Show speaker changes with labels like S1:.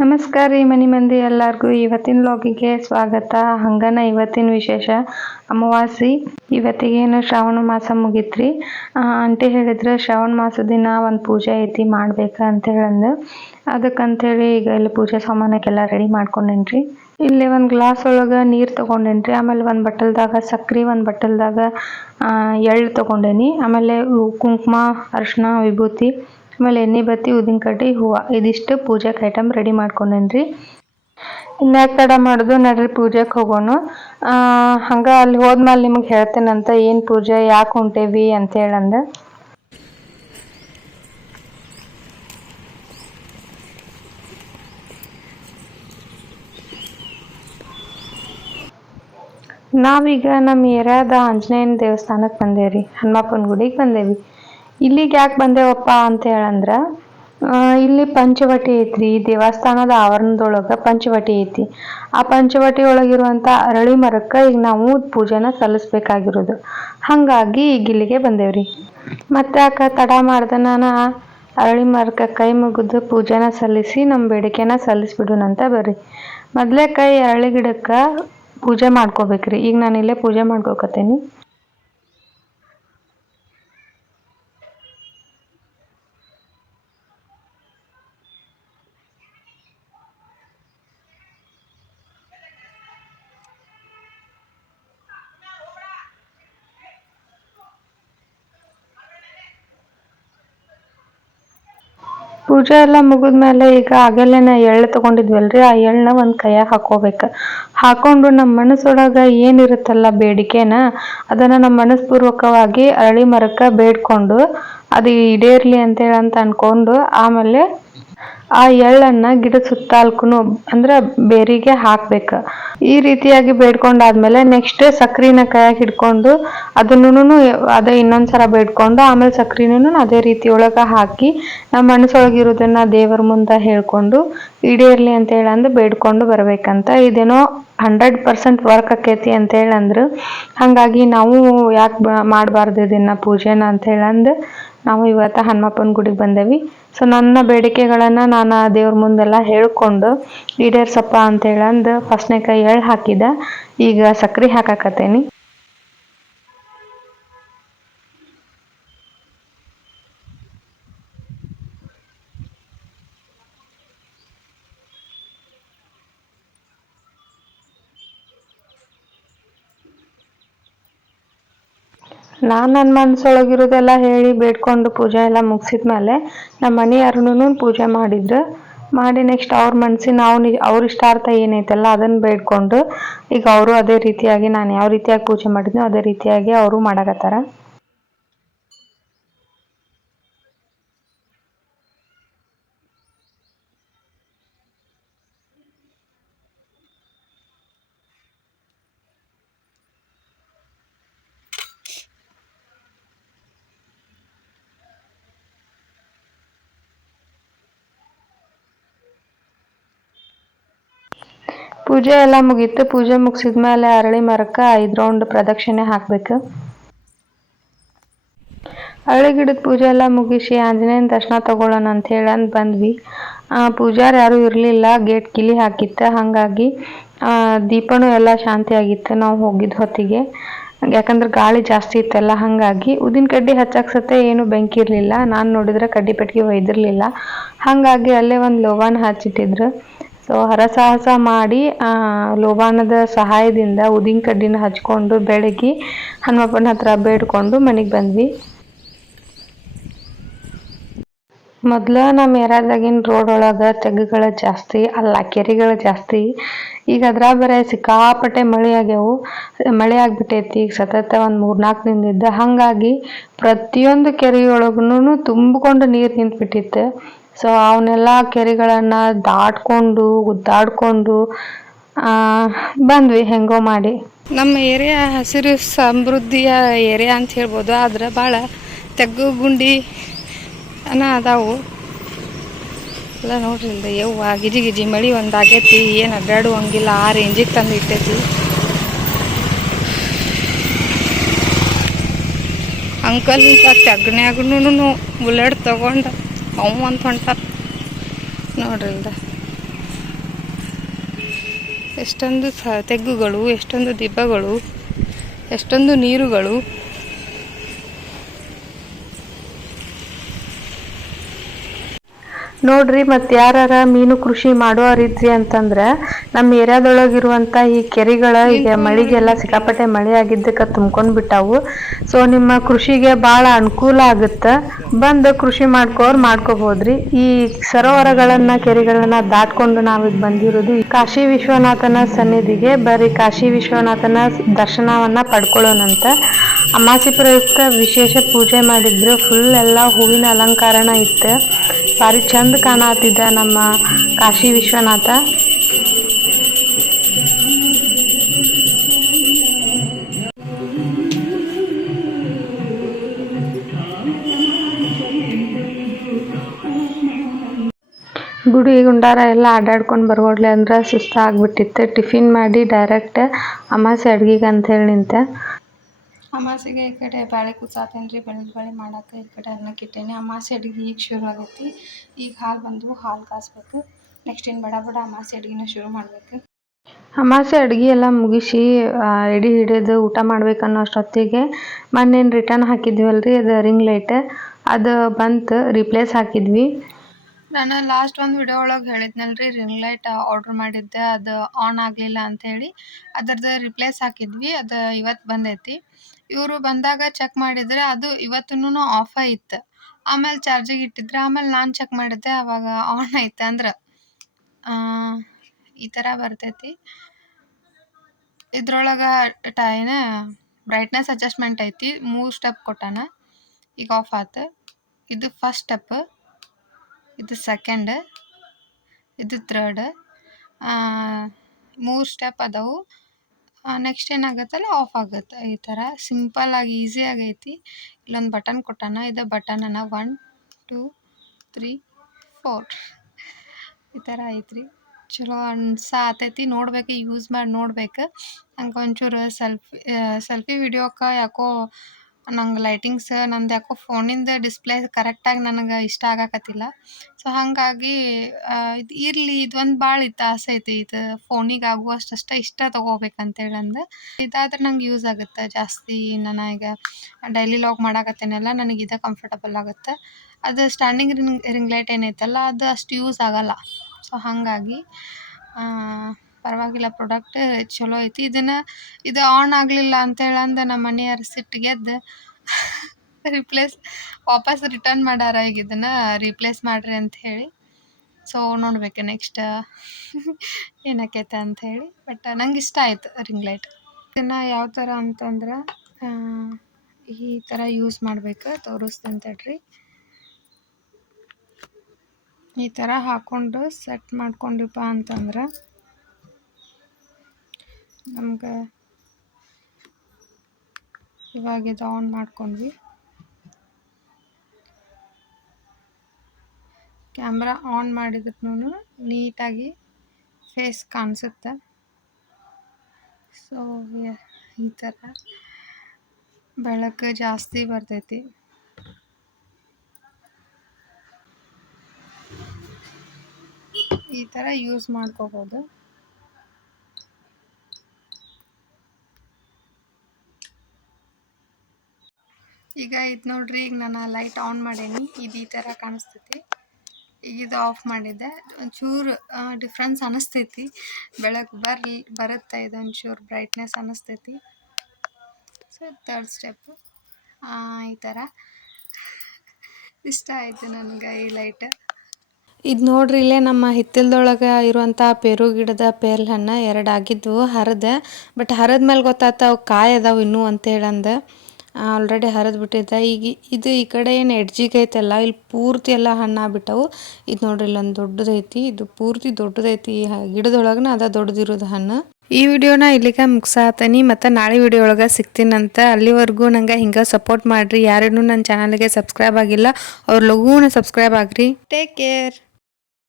S1: ನಮಸ್ಕಾರ ರೀ ಮನಿ ಮಂದಿ ಎಲ್ಲರಿಗೂ. ಇವತ್ತಿನ ಲಾಗಿಗೆ ಸ್ವಾಗತ. ಹಂಗನ ಇವತ್ತಿನ ವಿಶೇಷ ಅಮಾವಾಸಿ ಇವತ್ತಿಗೇನು ಶ್ರಾವಣ ಮಾಸ ಮುಗಿತ್ರಿ. ಅಂತೆ ಹೇಳಿದ್ರೆ ಶ್ರಾವಣ ಮಾಸ ದಿನ ಒಂದು ಪೂಜೆ ಐತಿ ಮಾಡ್ಬೇಕ ಅಂತ ಹೇಳಂದು. ಅದಕ್ಕಂತೇಳಿ ಈಗ ಇಲ್ಲಿ ಪೂಜೆ ಸಾಮಾನಕ್ಕೆಲ್ಲ ರೆಡಿ ಮಾಡ್ಕೊಂಡೇನ್ರಿ. ಇಲ್ಲಿ ಒಂದು ಗ್ಲಾಸ್ ಒಳಗೆ ನೀರು ತೊಗೊಂಡೇನ್ರಿ. ಆಮೇಲೆ ಒಂದು ಬಟ್ಟಲ್ದಾಗ ಸಕ್ರೆ, ಒಂದು ಬಟ್ಟಲ್ದಾಗ ಎಳ್ಳು ತೊಗೊಂಡೇನಿ. ಆಮೇಲೆ ಕುಂಕುಮ, ಅರಿಶಿನ, ವಿಭೂತಿ ಆಮೇಲೆ ಎಣ್ಣೆ ಬತ್ತಿ, ಉದ್ದಿನ ಕಡ್ಡಿ, ಹೂವು. ಇದಿಷ್ಟು ಪೂಜೆಗೆ ಐಟಮ್ ರೆಡಿ ಮಾಡ್ಕೊಂಡೇನ್ರಿ. ಇನ್ಯಾಕೆ ತಡ ಮಾಡೋದು, ನಡ್ರಿ ಪೂಜೆಗೆ ಹೋಗೋಣ ಹಂಗೆ ಅಲ್ಲಿ ಹೋದ್ಮೇಲೆ ನಿಮಗೆ ಹೇಳ್ತೇನಂತ ಏನು ಪೂಜೆ, ಯಾಕೆ ಹೊಂಟೇವಿ ಅಂತ ಹೇಳಂದ ನಾವೀಗ ನಮ್ಮ ಏರಿಯಾದ ಆಂಜನೇಯನ ದೇವಸ್ಥಾನಕ್ಕೆ ಬಂದೇವ್ರಿ. ಹನುಮಪ್ಪನ ಗುಡಿಗೆ ಬಂದೇವಿ. ಇಲ್ಲಿಗೆ ಯಾಕೆ ಬಂದೇವಪ್ಪ ಅಂತ ಹೇಳಂದ್ರೆ ಇಲ್ಲಿ ಪಂಚವಟಿ ಐತ್ರಿ, ದೇವಸ್ಥಾನದ ಆವರಣದೊಳಗೆ ಪಂಚವಟಿ ಐತಿ. ಆ ಪಂಚವಟಿ ಒಳಗಿರುವಂಥ ಅರಳಿ ಮರಕ್ಕೆ ಈಗ ನಾವು ಪೂಜೆನ ಸಲ್ಲಿಸ್ಬೇಕಾಗಿರೋದು. ಹಾಗಾಗಿ ಈಗ ಇಲ್ಲಿಗೆ ಬಂದೇವ್ರಿ. ಮತ್ತೆ ಯಾಕೆ ತಡ ಮಾಡ್ದೆ ನಾನು ಅರಳಿ ಮರಕ್ಕೆ ಕೈ ಮುಗಿದು ಪೂಜೆನ ಸಲ್ಲಿಸಿ ನಮ್ಮ ಬೇಡಿಕೆನ ಸಲ್ಲಿಸ್ಬಿಡೋಣಂತ ಬರ್ರಿ ಮೊದಲೇ ಕೈ ಅರಳಿ ಗಿಡಕ್ಕೆ ಪೂಜೆ ಮಾಡ್ಕೋಬೇಕ್ರಿ. ಈಗ ನಾನು ಇಲ್ಲೇ ಪೂಜೆ ಮಾಡ್ಕೋಕತ್ತೀನಿ. ಪೂಜೆ ಎಲ್ಲ ಮುಗಿದ್ಮೇಲೆ ಈಗ ಆಗಲೇನ ಎಳ್ಳು ತಗೊಂಡಿದ್ವಲ್ರಿ, ಆ ಎಳ್ಳನ್ನ ಒಂದು ಕೈಯಾಗ ಹಾಕೋಬೇಕು. ಹಾಕೊಂಡು ನಮ್ಮ ಮನಸ್ಸೊಳಗೆ ಏನಿರುತ್ತಲ್ಲ ಬೇಡಿಕೆನ, ಅದನ್ನು ನಮ್ಮ ಮನಸ್ಪೂರ್ವಕವಾಗಿ ಅರಳಿ ಮರಕ್ಕೆ ಬೇಡ್ಕೊಂಡು, ಅದು ಈಡೇರಲಿ ಅಂತೇಳಿ ಅಂತ ಅಂದ್ಕೊಂಡು ಆಮೇಲೆ ಆ ಎಳ್ಳನ್ನ ಗಿಡದ ಸುತ್ತಾಲ್ಕುನು ಅಂದ್ರೆ ಬೇರಿಗೆ ಹಾಕ್ಬೇಕು. ಈ ರೀತಿಯಾಗಿ ಬೇಡ್ಕೊಂಡಾದ್ಮೇಲೆ ನೆಕ್ಸ್ಟ್ ಸಕ್ರಿನ ಕೈಯಾಗ ಹಿಡ್ಕೊಂಡು ಅದನ್ನು ಅದೇ ಇನ್ನೊಂದು ಸಲ ಬೇಡ್ಕೊಂಡು ಆಮೇಲೆ ಸಕ್ರಿನೂ ಅದೇ ರೀತಿ ಒಳಗೆ ಹಾಕಿ ನಮ್ಮ ಮನಸ್ಸೊಳಗಿರೋದನ್ನ ದೇವರ ಮುಂದೆ ಹೇಳ್ಕೊಂಡು ಈಡೇರ್ಲಿ ಅಂತ ಹೇಳಂದು ಬೇಡ್ಕೊಂಡು ಬರ್ಬೇಕಂತ. ಇದೇನೋ ಹಂಡ್ರೆಡ್ ಪರ್ಸೆಂಟ್ ವರ್ಕ್ ಆಕೈತಿ ಅಂತ ಹೇಳಂದ್ರು ಹಾಗಾಗಿ ನಾವು ಯಾಕೆ ಮಾಡಬಾರ್ದು ಇದನ್ನ ಪೂಜೆನ ಅಂತ ಹೇಳಂದು ನಾವು ಇವತ್ತು ಹನುಮಪ್ಪನ ಗುಡಿಗೆ ಬಂದೇವಿ. ಸೊ ನನ್ನ ಬೇಡಿಕೆಗಳನ್ನು ನಾನು ದೇವ್ರ ಮುಂದೆಲ್ಲ ಹೇಳ್ಕೊಂಡು, ಈಡೇರ್ಸಪ್ಪ ಅಂತ ಹೇಳಂದು ಕೈ ಎಳ್ ಹಾಕಿದ. ಈಗ ಸಕ್ರೆ ಹಾಕಾಕತ್ತೇನಿ. ನಾನು ನನ್ನ ಮನಸ್ಸೊಳಗಿರೋದೆಲ್ಲ ಹೇಳಿ ಬೇಡ್ಕೊಂಡು ಪೂಜೆ ಎಲ್ಲ ಮುಗಿಸಿದ್ಮೇಲೆ ನಮ್ಮ ಮನೆಯವ್ರೂ ಪೂಜೆ ಮಾಡಿದ್ರು. ಮಾಡಿ ನೆಕ್ಸ್ಟ್ ಅವ್ರ ಮನ್ಸಿನ ಅವ್ರು ಅವ್ರ ಇಷ್ಟಾರ್ಥ ಏನೈತಲ್ಲ ಅದನ್ನು ಬೇಡ್ಕೊಂಡು ಈಗ ಅವರು ಅದೇ ರೀತಿಯಾಗಿ ನಾನು ಯಾವ ರೀತಿಯಾಗಿ ಪೂಜೆ ಮಾಡಿದ್ನೋ ಅದೇ ರೀತಿಯಾಗಿ ಅವರು ಮಾಡಕತ್ತಾರ. ಪೂಜೆ ಎಲ್ಲ ಮುಗೀತು. ಪೂಜೆ ಮುಗಿಸಿದ ಮೇಲೆ ಅರಳಿ ಮರಕ್ಕೆ ಐದು ರೌಂಡ್ ಪ್ರದಕ್ಷಿಣೆ ಹಾಕಬೇಕು. ಅರಳಿ ಗಿಡದ ಪೂಜೆ ಎಲ್ಲ ಮುಗಿಸಿ ಆಂಜನೇಯನ ದರ್ಶನ ತಗೊಳ್ಳೋಣ ಅಂತ ಹೇಳಂದು ಬಂದ್ವಿ. ಪೂಜಾರ್ ಯಾರೂ ಇರಲಿಲ್ಲ. ಗೇಟ್ ಕಿಲಿ ಹಾಕಿತ್ತು. ಹಾಗಾಗಿ ದೀಪನೂ ಎಲ್ಲ ಶಾಂತಿ ಆಗಿತ್ತು. ನಾವು ಹೋಗಿದ್ದ ಹೊತ್ತಿಗೆ. ಯಾಕಂದ್ರೆ ಗಾಳಿ ಜಾಸ್ತಿ ಇತ್ತಲ್ಲ, ಹಾಗಾಗಿ ಉದಿನ ಕಡ್ಡಿ ಹಚ್ಚಾಕ್ಸತ್ತೆ ಸತ್ತೆ ಏನು ಬೆಂಕಿ ಇರಲಿಲ್ಲ. ನಾನು ನೋಡಿದ್ರೆ ಕಡ್ಡಿ ಪೆಟ್ಟಿಗೆ ಒಯ್ದಿರಲಿಲ್ಲ. ಹಾಗಾಗಿ ಅಲ್ಲೇ ಒಂದು ಲೋವಾನ ಹಚ್ಚಿಟ್ಟಿದ್ರು. ಸೊ ಹರಸಾಹಸ ಮಾಡಿ ಲೋಬಾನದ ಸಹಾಯದಿಂದ ಉದಿನ ಕಡ್ಡಿನ ಹಚ್ಕೊಂಡು ಬೆಳಗ್ಗೆ ಹನುಮಪ್ಪನ ಹತ್ರ ಬೇಡ್ಕೊಂಡು ಮನೆಗೆ ಬಂದ್ವಿ. ಮೊದ್ಲು ನಮ್ಮ ಏರಿಯಾದಾಗಿನ ರೋಡ್ ಒಳಗೆ ತೆಗ್ಗುಗಳು ಜಾಸ್ತಿ ಅಲ್ಲ ಕೆರೆಗಳು ಜಾಸ್ತಿ. ಈಗ ಅದ್ರ ಬರೇ ಸಿಕ್ಕಾಪಟ್ಟೆ ಮಳೆ ಆಗ್ಯಾವು. ಮಳೆ ಆಗ್ಬಿಟ್ಟೈತಿ ಈಗ ಸತತ ಒಂದು ಮೂರ್ನಾಲ್ಕು ದಿನದಿಂದ ಹಾಗಾಗಿ ಪ್ರತಿಯೊಂದು ಕೆರೆಯೊಳಗೂ ತುಂಬಿಕೊಂಡು ನೀರು ನಿಂತ್ಬಿಟ್ಟಿತ್ತು. ಸೊ ಅವನ್ನೆಲ್ಲ ಕೆರೆಗಳನ್ನು ದಾಟ್ಕೊಂಡು, ಗುದ್ದಾಡ್ಕೊಂಡು ಬಂದ್ವಿ, ಹೆಂಗೋ ಮಾಡಿ.
S2: ನಮ್ಮ ಏರಿಯಾ ಹಸಿರು ಸಮೃದ್ಧಿಯ ಏರಿಯಾ ಅಂತ ಹೇಳ್ಬೋದು. ಆದ್ರೆ ಭಾಳ ತೆಗ್ಗು ಗುಂಡಿ ಅನ್ನ ಅದಾವು. ಎಲ್ಲ ನೋಡ್ರಿ ಯವ್ವ, ಗಿಜಿ ಗಿಜಿ ಮಳಿ ಒಂದು ಆಗೈತಿ ಏನು ಅಡ್ಡಾಡುವಂಗಿಲ್ಲ, ಆ ರೇಂಜಿಗೆ ತಂದು ಇಟ್ಟೈತಿ. ಅಂಕಲ್ ಇಂಥ ತೆಗ್ನ್ಯಾಗೂ ಬುಲೆಟ್ ತಗೊಂಡು ಅವು ಅಂತ ಹೊಂಟಾರ ನೋಡ್ರಿ ಇಲ್ಲ
S1: ಎಷ್ಟೊಂದು ತೆಗ್ಗುಗಳು ಎಷ್ಟೊಂದು ದಿಬ್ಬಗಳು ಎಷ್ಟೊಂದು ನೀರುಗಳು.
S2: ನೋಡ್ರಿ, ಮತ್ತೆ ಯಾರಾರ ಮೀನು ಕೃಷಿ ಮಾಡೋರಿದ್ರಿ ಅಂತಂದ್ರೆ, ನಮ್ಮ ಏರಿಯಾದೊಳಗಿರುವಂಥ ಈ ಕೆರೆಗಳ, ಈಗ ಮಳಿಗೆಲ್ಲ ಸಿಕ್ಕಾಪಟ್ಟೆ ಮಳೆ ಆಗಿದ್ದಕ್ಕೆ ತುಂಬ್ಕೊಂಡು ಬಿಟ್ಟಾವು. ಸೊ ನಿಮ್ಮ ಕೃಷಿಗೆ ಬಹಳ ಅನುಕೂಲ ಆಗುತ್ತೆ. ಬಂದು ಕೃಷಿ ಮಾಡ್ಕೋರ್ ಮಾಡ್ಕೋಬಹುದ್ರಿ ಈ ಸರೋವರಗಳನ್ನ, ಕೆರೆಗಳನ್ನ ದಾಟ್ಕೊಂಡು ನಾವಿದ್ ಬಂದಿರೋದು ಕಾಶಿ ವಿಶ್ವನಾಥನ ಸನ್ನಿಧಿಗೆ. ಬರೀ ಕಾಶಿ ವಿಶ್ವನಾಥನ ದರ್ಶನವನ್ನು ಪಡ್ಕೊಳ್ಳೋಣಂತ ಅಮಾಸಿ ಪ್ರಯುಕ್ತ ವಿಶೇಷ ಪೂಜೆ ಮಾಡಿದ್ರು. ಫುಲ್ ಎಲ್ಲ ಹೂವಿನ ಅಲಂಕಾರನ ಇತ್ತು. ಭಾರಿ ಚಂದ ಕಾಣತಿದ್ದ ನಮ್ಮ ಕಾಶಿ ವಿಶ್ವನಾಥ. ಗುಡಿ ಗುಂಡಾರ ಎಲ್ಲ ಅಡ್ಡಾಡ್ಕೊಂಡು ಬರೋಡ್ಲೆ ಅಂದ್ರೆ ಸುಸ್ತಾಗ್ಬಿಟ್ಟಿತ್ತು. ಟಿಫಿನ್ ಮಾಡಿ ಡೈರೆಕ್ಟ್ ಅಮಾಸೆ ಅಡ್ಗೆಗೆ ಅಂತ ಹೇಳಿ ನಿಂತೆ.
S1: ಅಮಾಸೆಗೆ ಈ ಕಡೆ ಬ್ಯಾಳೆ ಕುಸಾತೇನೆ ರೀ ಬೆಳ್ಳಿ ಬಾಳೆ ಮಾಡಕ್ಕೆ ಈ ಕಡೆ ಅನ್ನಕ್ಕೆ ಇಟ್ಟೇನೆ ಅಮಾಸೆ ಅಡುಗೆ ಈಗ ಶುರು ಆಗೈತಿ. ಈಗ ಹಾಲು ಬಂದು ಹಾಲು ಕಾಸ್ಬೇಕು. ನೆಕ್ಸ್ಟ್ ಇನ್ನು ಬಡ ಬಡ ಅಮಾಸೆ ಅಡುಗೆನ ಶುರು ಮಾಡಬೇಕು.
S2: ಅಮಾಸೆ ಅಡುಗೆ ಎಲ್ಲ ಮುಗಿಸಿ ಎಡಿ ಹಿಡಿದು ಊಟ ಮಾಡ್ಬೇಕನ್ನೋ ಅಷ್ಟೊತ್ತಿಗೆ ಮೊನ್ನೇನು ರಿಟರ್ನ್ ಹಾಕಿದ್ವಲ್ರಿ ಅದು ರಿಂಗ್ ಲೈಟ್ ಅದು ಬಂತು ರಿಪ್ಲೇಸ್ ಹಾಕಿದ್ವಿ.
S1: ನಾನು ಲಾಸ್ಟ್ ಒಂದು ವಿಡಿಯೋ ಒಳಗೆ ಹೇಳಿದ್ನಲ್ರಿ ರಿಂಗ್ ಲೈಟ್ ಆರ್ಡ್ರ್ ಮಾಡಿದ್ದೆ ಅದು ಆನ್ ಆಗಲಿಲ್ಲ ಅಂಥೇಳಿ ಅದರದ್ದು ರಿಪ್ಲೇಸ್ ಹಾಕಿದ್ವಿ ಅದು ಇವತ್ತು ಬಂದೈತಿ. ಇವರು ಬಂದಾಗ ಚೆಕ್ ಮಾಡಿದ್ರೆ ಅದು ಇವತ್ತೂ ಆಫ್ ಇತ್ತು. ಆಮೇಲೆ ಚಾರ್ಜಿಗೆ ಇಟ್ಟಿದ್ರೆ ಆಮೇಲೆ ನಾನು ಚೆಕ್ ಮಾಡಿದ್ದೆ ಅವಾಗ ಆನ್ ಐತೆ ಅಂದ್ರೆ. ಈ ಥರ ಬರ್ತೈತಿ. ಇದ್ರೊಳಗೆ ಟೈನ ಬ್ರೈಟ್ನೆಸ್ ಅಡ್ಜಸ್ಟ್ಮೆಂಟ್ ಐತಿ, ಮೂರು ಸ್ಟೆಪ್ ಕೊಟ್ಟಾನ. ಈಗ ಆಫ್ ಆತು. ಇದು ಫಸ್ಟ್ ಸ್ಟೆಪ್ ಇದು ಸೆಕೆಂಡ್ ಇದು ಥರ್ಡ್ ಮೂರು ಸ್ಟೆಪ್ ಅದಾವು. ನೆಕ್ಸ್ಟ್ ಏನಾಗುತ್ತಲ್ಲ ಆಫ್ ಆಗುತ್ತೆ. ಈ ಥರ ಸಿಂಪಲ್ಲಾಗಿ ಈಸಿ ಆಗೈತಿ. ಇಲ್ಲೊಂದು ಬಟನ್ ಕೊಟ್ಟಾನ, ಇದು ಬಟನನ್ನು ಒನ್ ಟೂ ತ್ರೀ ಫೋರ್ ಈ ಥರ ಐತ್ರಿ. ಚಲೋ ಅನ್ಸಾತೈತಿ ನೋಡ್ಬೇಕು ಯೂಸ್ ಮಾಡಿ ನೋಡ್ಬೇಕು. ನಂಗೆ ಒಂಚೂರು ಸೆಲ್ಫಿ ಸೆಲ್ಫಿ ವಿಡಿಯೋಕ್ಕೆ ಯಾಕೋ ನಂಗೆ ಲೈಟಿಂಗ್ಸ್ ನಂದು ಯಾಕೋ ಫೋನಿಂದ ಡಿಸ್ಪ್ಲೇ ಕರೆಕ್ಟಾಗಿ ನನಗೆ ಇಷ್ಟ ಆಗಾಕತ್ತಿಲ್ಲ. ಸೊ ಹಾಗಾಗಿ ಇದು ಇರಲಿ ಇದೊಂದು ಭಾಳ ಇತ್ತು ಆಸೆ ಐತಿ. ಇದು ಫೋನಿಗೆ ಆಗುವಷ್ಟು ಇಷ್ಟ ತೊಗೋಬೇಕಂತೇಳಿ ಅಂದು. ಇದಾದ್ರೆ ನಂಗೆ ಯೂಸ್ ಆಗುತ್ತೆ ಜಾಸ್ತಿ. ನಾನು ಈಗ ಡೈಲಿ ಲಾಗ್ ಮಾಡಾಕತ್ತೇನಲ್ಲ, ನನಗೆ ಇದು ಕಂಫರ್ಟಬಲ್ ಆಗುತ್ತೆ. ಅದು ಸ್ಟ್ಯಾಂಡಿಂಗ್ ರಿಂಗ್ ರಿಂಗ್ ಲೈಟ್ ಏನೈತಲ್ಲ, ಅದು ಅಷ್ಟು ಯೂಸ್ ಆಗಲ್ಲ. ಸೊ ಹಾಗಾಗಿ ಪರವಾಗಿಲ್ಲ ಪ್ರಾಡಕ್ಟ್ ಚಲೋ ಐತಿ. ಇದನ್ನು ಇದು ಆನ್ ಆಗಲಿಲ್ಲ ಅಂತೇಳಂದು ನಮ್ಮ ಮನೆಯವ್ರು ಸಿಟ್ಟಿಗೆದ್ದು ರಿಪ್ಲೇಸ್ ವಾಪಸ್ ರಿಟರ್ನ್ ಮಾಡಾರ ಈಗ ಇದನ್ನು ರಿಪ್ಲೇಸ್ ಮಾಡಿರಿ ಅಂತ ಹೇಳಿ. ಸೊ ನೋಡ್ಬೇಕು ನೆಕ್ಸ್ಟ್ ಏನಾಕೈತೆ ಅಂತ ಹೇಳಿ. ಬಟ್ ನಂಗೆ ಇಷ್ಟ ಆಯ್ತು ರಿಂಗ್ ಲೈಟ್ ಇದನ್ನು ಯಾವ ಥರ ಅಂತಂದ್ರೆ ಈ ಥರ ಯೂಸ್ ಮಾಡ್ಬೇಕು ತೋರಿಸ್ತೀನಿ ತಡ್ರಿ. ಈ ಥರ ಹಾಕ್ಕೊಂಡು ಸೆಟ್ ಮಾಡ್ಕೊಂಡಿಪ್ಪ ಅಂತಂದ್ರೆ ನಮ್ಗೆ ಇವಾಗ ಇದು ಆನ್ ಮಾಡ್ಕೊಂಡ್ವಿ. ಕ್ಯಾಮ್ರಾ ಆನ್ ಮಾಡಿದ್ರು ನೀಟಾಗಿ ಫೇಸ್ ಕಾಣಿಸುತ್ತೆ. ಸೊ ಈ ಥರ ಬೆಳಕು ಜಾಸ್ತಿ ಬರ್ತೈತಿ. ಈ ಥರ ಯೂಸ್ ಮಾಡ್ಕೋಬೋದು. ಈಗ ಇದು ನೋಡ್ರಿ, ಈಗ ನಾನು ಲೈಟ್ ಆನ್ ಮಾಡೀನಿ. ಇದು ಈ ಥರ ಕಾಣಿಸ್ತೈತಿ. ಈಗ ಇದು ಆಫ್ ಮಾಡಿದ್ದೆ. ಒಂಚೂರು ಡಿಫ್ರೆನ್ಸ್ ಅನಿಸ್ತೈತಿ. ಬೆಳಕು ಬರ್ಲಿ ಬರುತ್ತೆ ಇದು ಒಂಚೂರು ಬ್ರೈಟ್ನೆಸ್ ಅನಿಸ್ತೈತಿ. ಸೊ ತರ್ಡ್ ಸ್ಟೆಪ್ಪು ಈ ಥರ ಇಷ್ಟ ಆಯಿತು ನನಗೆ ಈ ಲೈಟ್
S2: ಇದು ನೋಡ್ರಿ, ಇಲ್ಲೇ ನಮ್ಮ ಹಿತ್ತಲದೊಳಗೆ ಇರುವಂಥ ಪೇರು ಗಿಡದ ಪೇರ್ಲ ಹಣ್ಣು ಎರಡು ಹರಿದೆ. ಬಟ್ ಹರಿದ ಮೇಲೆ ಗೊತ್ತಾತ ಅವು ಕಾಯಿ ಅದಾವೆ ಇನ್ನೂ ಅಂತೇಳಂದು ಆಲ್ರೆಡಿ ಹರಿದು ಬಿಟ್ಟಿದ್ದೆ ಈಗ ಇದು ಈ ಕಡೆ ಏನು ಎಡ್ಜಿಗೆ ಇಲ್ಲಿ ಪೂರ್ತಿ ಎಲ್ಲ ಹಣ್ಣು ಆಗ್ಬಿಟ್ಟವು. ಇದು ನೋಡ್ರಿ ಇಲ್ಲೊಂದು ದೊಡ್ಡದೈತಿ ಇದು ಪೂರ್ತಿ ದೊಡ್ಡದೈತಿ ಈ ಗಿಡದೊಳಗನ ಅದ ದೊಡ್ಡದಿರೋದು ಹಣ್ಣು. ಈ ವಿಡಿಯೋನ ಇಲ್ಲಿಗೆ ಮುಗಿಸಾತೀನಿ, ಮತ್ತು ನಾಳೆ ವಿಡಿಯೋ ಒಳಗೆ ಸಿಗ್ತೀನಂತ ಅಲ್ಲಿವರೆಗೂ ನಂಗೆ ಹಿಂಗೆ ಸಪೋರ್ಟ್ ಮಾಡಿರಿ. ಯಾರೇನು ನನ್ನ ಚಾನಲ್ಗೆ ಸಬ್ಸ್ಕ್ರೈಬ್ ಆಗಿಲ್ಲ, ಅವ್ರ ಲಘೂನ ಸಬ್ಸ್ಕ್ರೈಬ್ ಆಗ್ರಿ. Take care